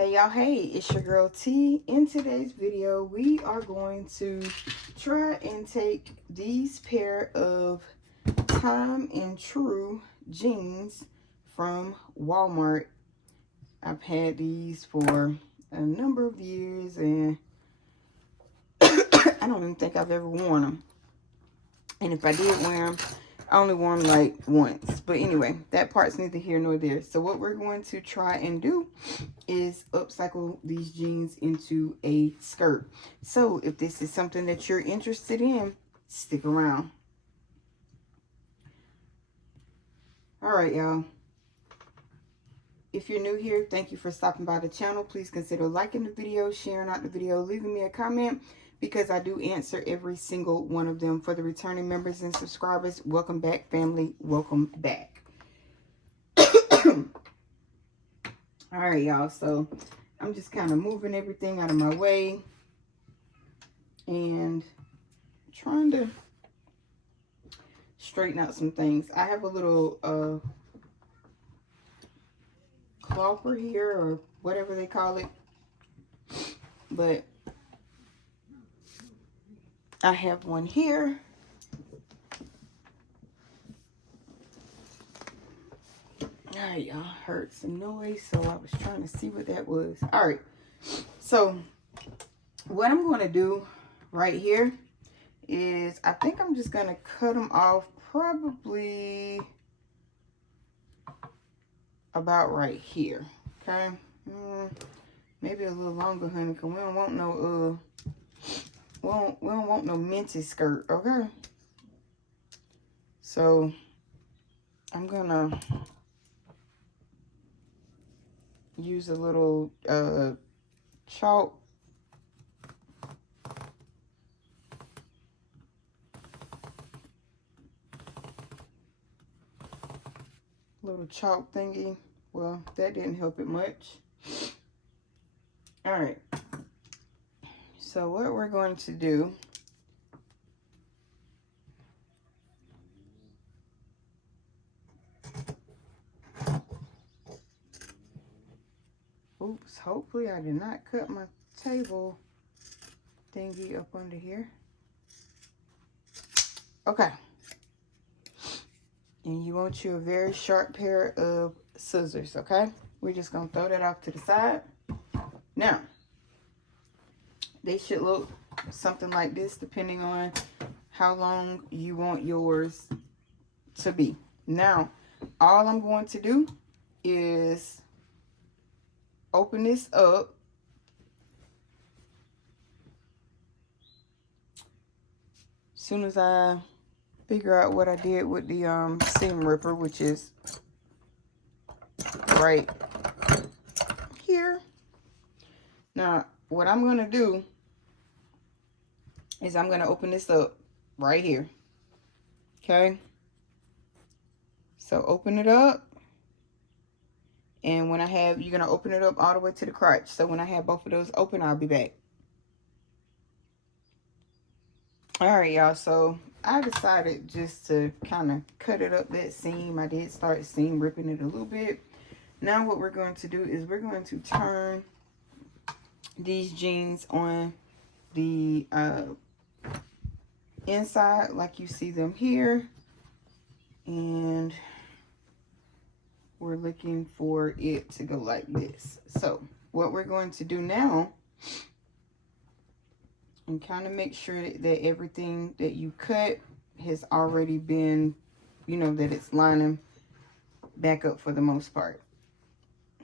Hey y'all, hey, it's your girl T. In today's video, we are going to try and take these pair of Time and True jeans from Walmart. I've had these for a number of years and I don't even think I've ever worn them. And if I did wear them, I only wore them like once. But anyway, that part's neither here nor there. So what we're going to try and do is upcycle these jeans into a skirt. So if this is something that you're interested in, stick around. All right, y'all. If you're new here, thank you for stopping by the channel. Please consider liking the video, sharing out the video, leaving me a comment, because I do answer every single one of them. For the returning members and subscribers, welcome back, family. Welcome back. All right, y'all. So I'm just kind of moving everything out of my way and trying to straighten out some things. I have a little clawper here, or whatever they call it, but I have one here. All right, y'all, heard some noise, so I was trying to see what that was. All right, so what I'm going to do right here is I think I'm just going to cut them off probably about right here, okay? Maybe a little longer, honey, because we don't want no we don't want no minty skirt, okay? So I'm gonna use a little chalk. Little chalk thingy. Well, that didn't help it much. All right. So what we're going to do oops, hopefully I did not cut my table thingy up under here. Okay. And you want you a very sharp pair of scissors, okay? We're just going to throw that off to the side. Now, they should look something like this depending on how long you want yours to be. Now, all I'm going to do is open this up. As soon as I figure out what I did with the seam ripper, which is right here. Now, what I'm going to do is I'm going to open this up right here. Okay? So open it up. And when I have, you're going to open it up all the way to the crotch. So when I have both of those open, I'll be back. All right, y'all. So I decided just to kind of cut it up, that seam. I did start seam ripping it a little bit. Now what we're going to do is we're going to turn these jeans on the inside like you see them here. And we're looking for it to go like this. So what we're going to do now, and kind of make sure that everything that you cut has already been, you know, that it's lining back up for the most part.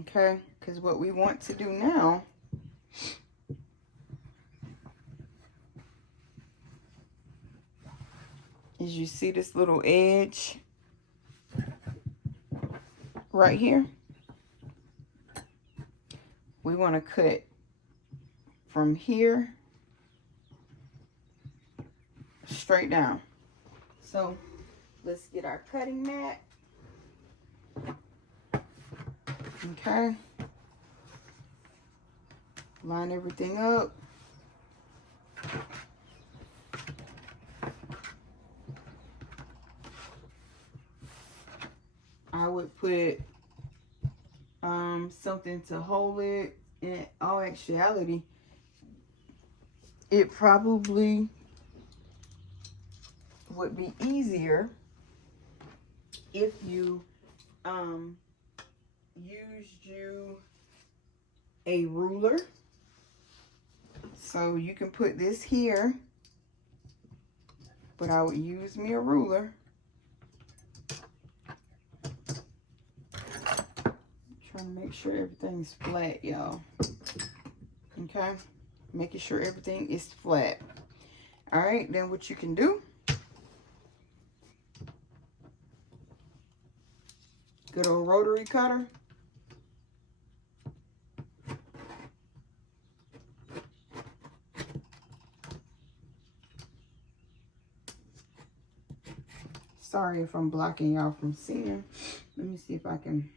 Okay, because what we want to do now is, you see this little edge right here? We want to cut from here straight down. So let's get our cutting mat. Okay. Line everything up. I would put something to hold it in all actuality, it probably would be easier if you used you a ruler. So you can put this here, but I would use me a ruler. Trying to make sure everything's flat, y'all. Okay, making sure everything is flat. All right, then what you can do, good old rotary cutter. Sorry if I'm blocking y'all from seeing. Let me see if I can.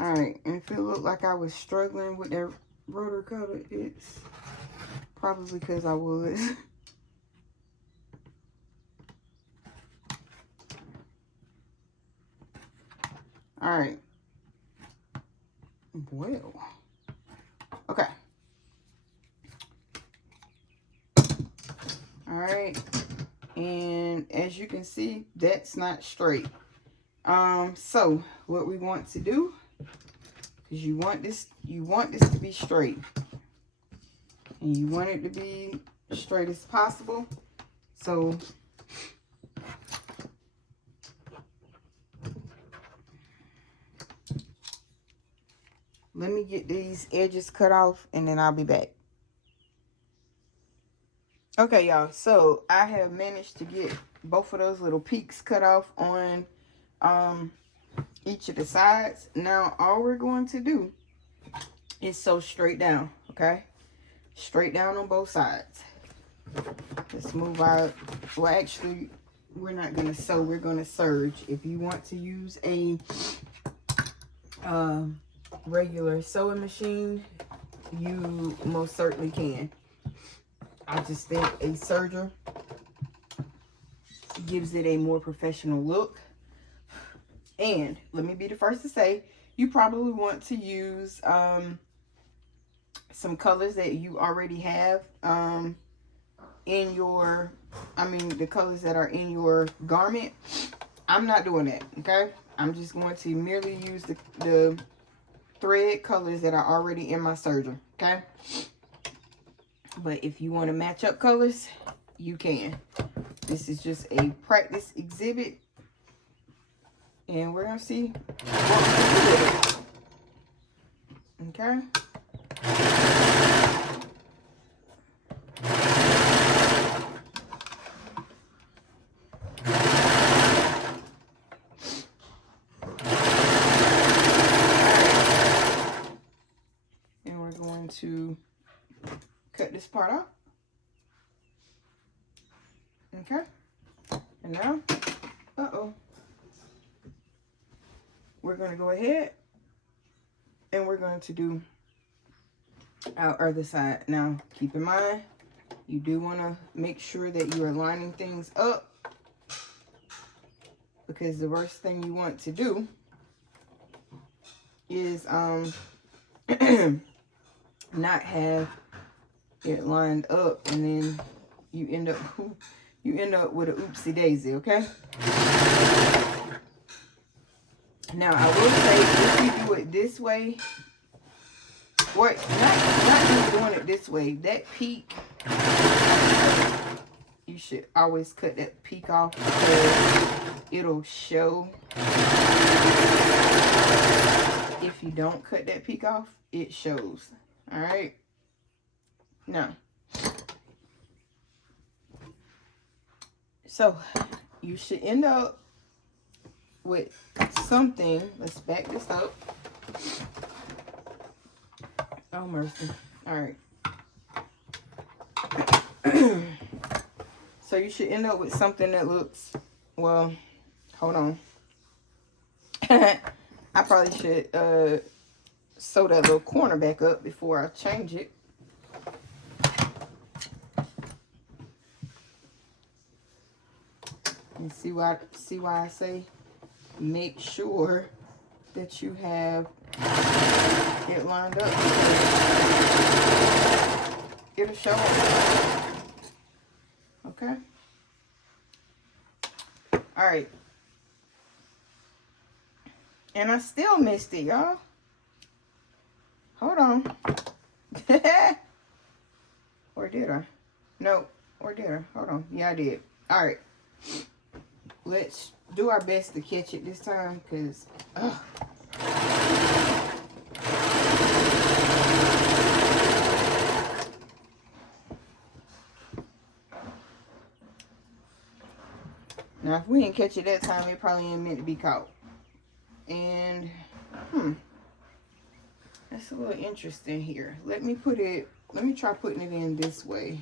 All right, and if it looked like I was struggling with that rotor cutter, it's probably because I was. All right. Well, okay. All right, and as you can see, that's not straight. So what we want to do, because you want this to be straight, and you want it to be straight as possible. So let me get these edges cut off, and then I'll be back. Okay, y'all, so I have managed to get both of those little peaks cut off on each of the sides. Now all we're going to do is sew straight down. Okay, straight down on both sides. Let's move out. Well, actually, we're not going to sew, we're going to serge. If you want to use a regular sewing machine, you most certainly can. I just think a serger gives it a more professional look. And let me be the first to say, you probably want to use some colors that you already have in your, the colors that are in your garment. I'm not doing that, okay? I'm just going to merely use the thread colors that are already in my serger, okay? But if you want to match up colors, you can. This is just a practice exhibit. And we're going to see what we can do. Okay? And we're going to cut this part out. Okay? And now, we're going to go ahead and we're going to do our other side. Now, keep in mind, you do want to make sure that you are lining things up, because the worst thing you want to do is not have it lined up, and then you end up with a oopsie daisy, okay? Now, I will say, if you do it this way, or not just doing it this way, that peak, you should always cut that peak off, because it'll show. If you don't cut that peak off, it shows. All right? Now, so you should end up with something. Let's back this up. Oh, mercy. All right. So you should end up with something that looks, well, hold on. I probably should sew that little corner back up before I change it. And see why I say make sure that you have it lined up. It'll show up. Okay. All right. And I still missed it, y'all. Hold on. Or did I? No. Or did I? Hold on. Yeah, I did. All right. Let's do our best to catch it this time, because now if we didn't catch it that time, it probably ain't meant to be caught. And that's a little interesting here. Let me try putting it in this way.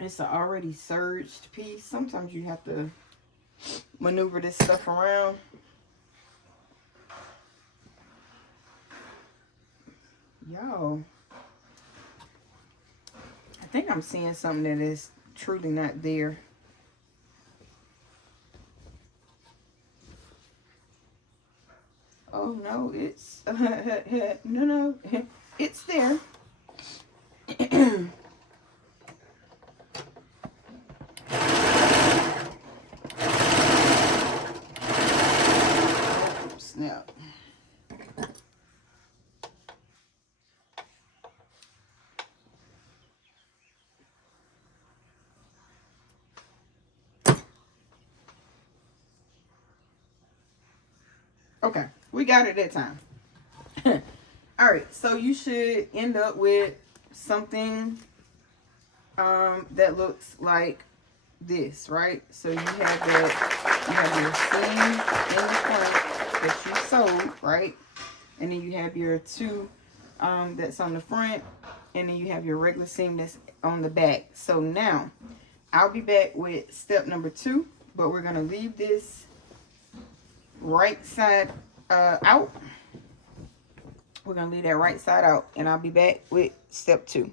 It's a already serged piece. Sometimes you have to maneuver this stuff around. Yo, I think I'm seeing something that is truly not there. Oh no, it's no, it's there. Snap. Okay, we got it that time. All right, so you should end up with something that looks like this, right? So you have your seam in the front that you sewed, right? And then you have your two that's on the front, and then you have your regular seam that's on the back. So now I'll be back with step number 2, but we're gonna leave this right side out. We're gonna leave that right side out, and I'll be back with step 2.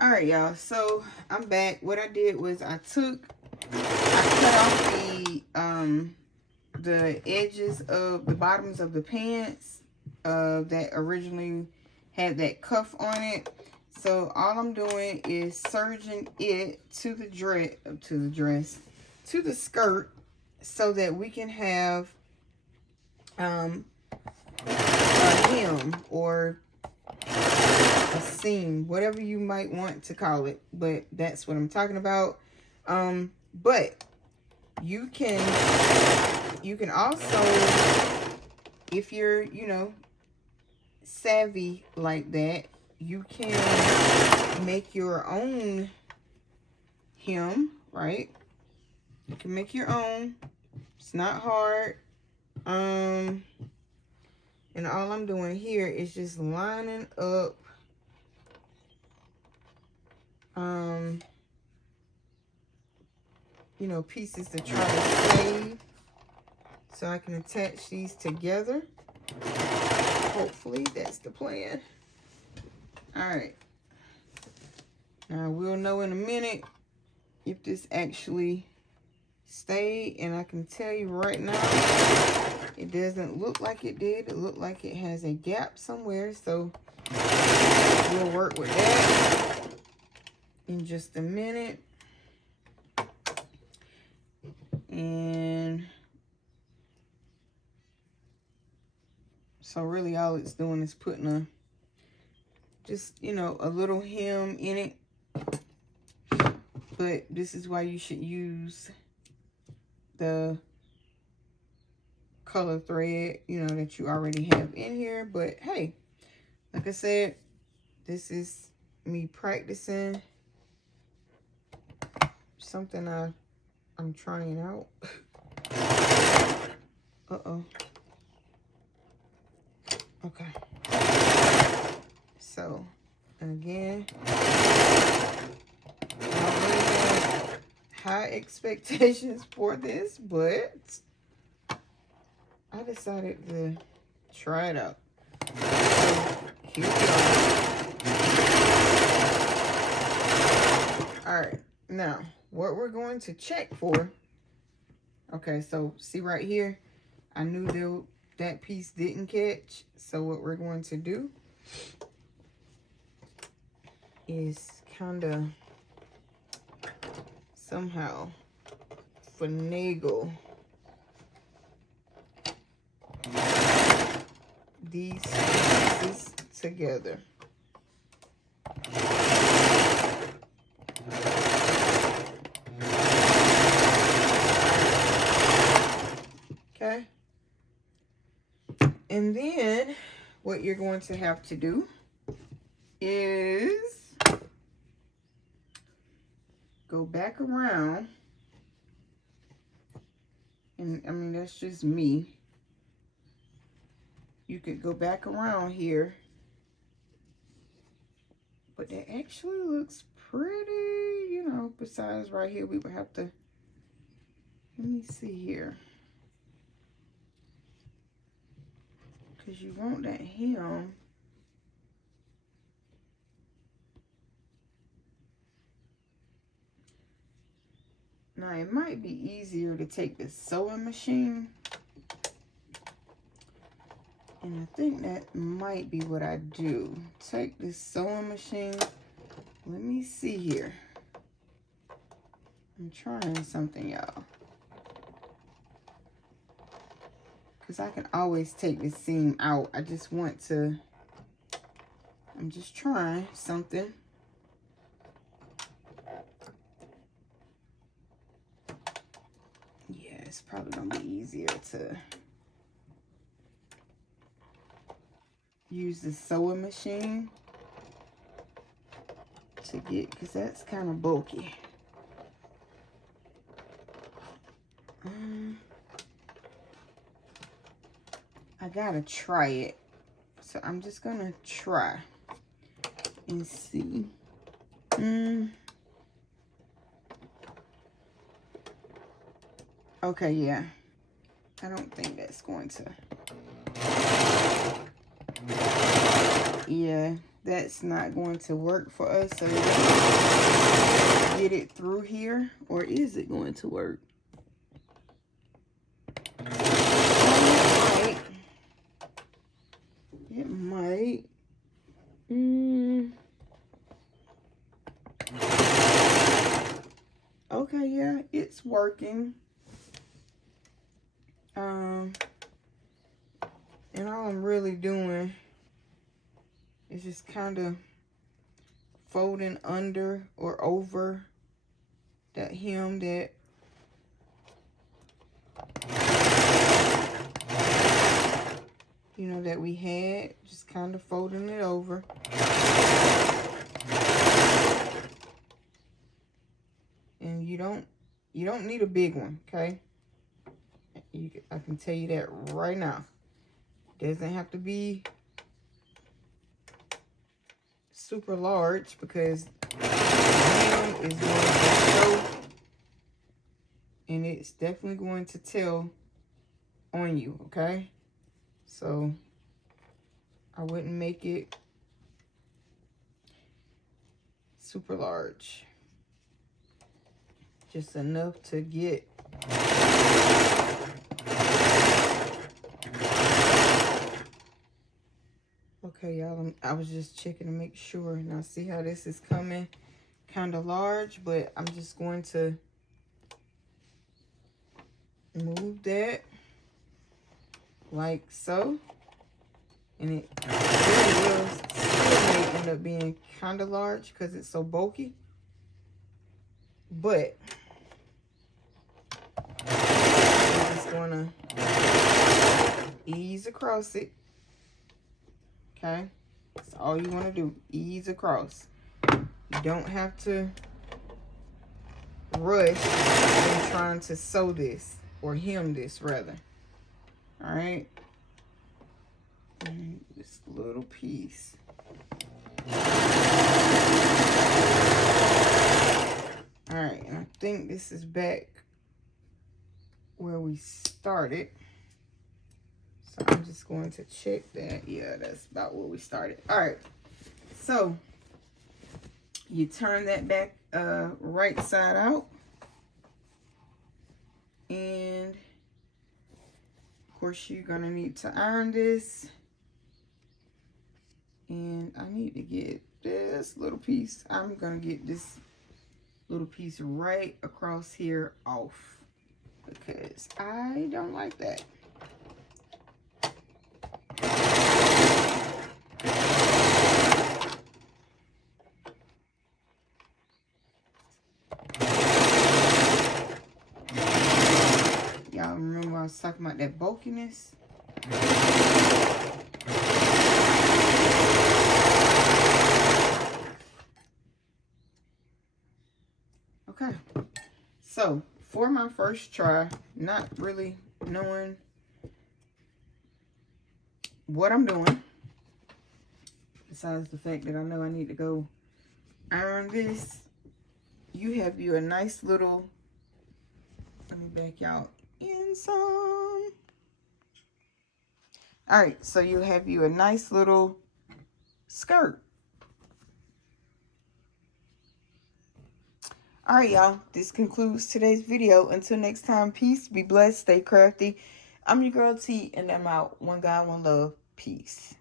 All right, y'all, so I'm back. What I did was I cut off the edges of the bottoms of the pants that originally had that cuff on it. So all I'm doing is serging it to the skirt, so that we can have a hem or a seam, whatever you might want to call it, but that's what I'm talking about. But you can also, if you're, savvy like that, you can make your own hem, right? You can make your own. It's not hard. And all I'm doing here is just lining up pieces to try to save, so I can attach these together. Hopefully that's the plan. All right, now we'll know in a minute if this actually stayed, and I can tell you right now, it doesn't look like it did. It looked like it has a gap somewhere, so we'll work with that in just a minute. And so really all it's doing is putting a little hem in it. But this is why you should use the color thread, that you already have in here. But hey, like I said, this is me practicing something I'm trying out. Uh-oh. Okay. So, again, I really have high expectations for this, but I decided to Try it out. Here we go. All right, now what we're going to check for. Okay, so see right here, I knew that piece didn't catch. So what we're going to do is kind of somehow finagle these pieces together. Okay. And then what you're going to have to do is go back around. And I mean, that's just me. You could go back around here. But that actually looks pretty, you know, besides right here, we would have to, let me see here. Because you want that hem. Now, it might be easier to take the sewing machine. And I think that might be what I do. Take this sewing machine. Let me see here. I'm trying something, y'all. Because I can always take this seam out. I just want to, I'm just trying something. Yeah, it's probably going to be easier to use the sewing machine to get, because that's kind of bulky. I gotta try it, so I'm just gonna try and see. Okay, yeah, I don't think that's going to. Yeah, that's not going to work for us. So get it through here, or is it going to work? It might. Okay, yeah, it's working. And all I'm really doing is just kind of folding under or over that hem that that we had, just kind of folding it over. And you don't need a big one, okay? I can tell you that right now. Doesn't have to be super large, because the hem is going to show, and it's definitely going to tell on you, okay? So I wouldn't make it super large. Just enough to get okay, y'all, I was just checking to make sure. Now see how this is coming kind of large, but I'm just going to move that like so. And it really will still may end up being kind of large because it's so bulky. But I'm just going to ease across it. Okay? That's all you want to do. Ease across. You don't have to rush in trying to sew this, or hem this rather. Alright? This little piece. Alright, and I think this is back where we started. So I'm just going to check that. Yeah, that's about where we started. All right. So you turn that back right side out. And of course you're gonna need to iron this. And I need to get this little piece. I'm gonna get this little piece right across here off because I don't like that. Y'all remember I was talking about that bulkiness? Okay, so for my first try, not really knowing what I'm doing, besides the fact that I know I need to go iron this, you have you a nice little, let me back out in some. All right, so you have you a nice little skirt. All right, y'all, this concludes today's video. Until next time, peace, be blessed, stay crafty. I'm your girl T, and I'm out. One God, one love. Peace.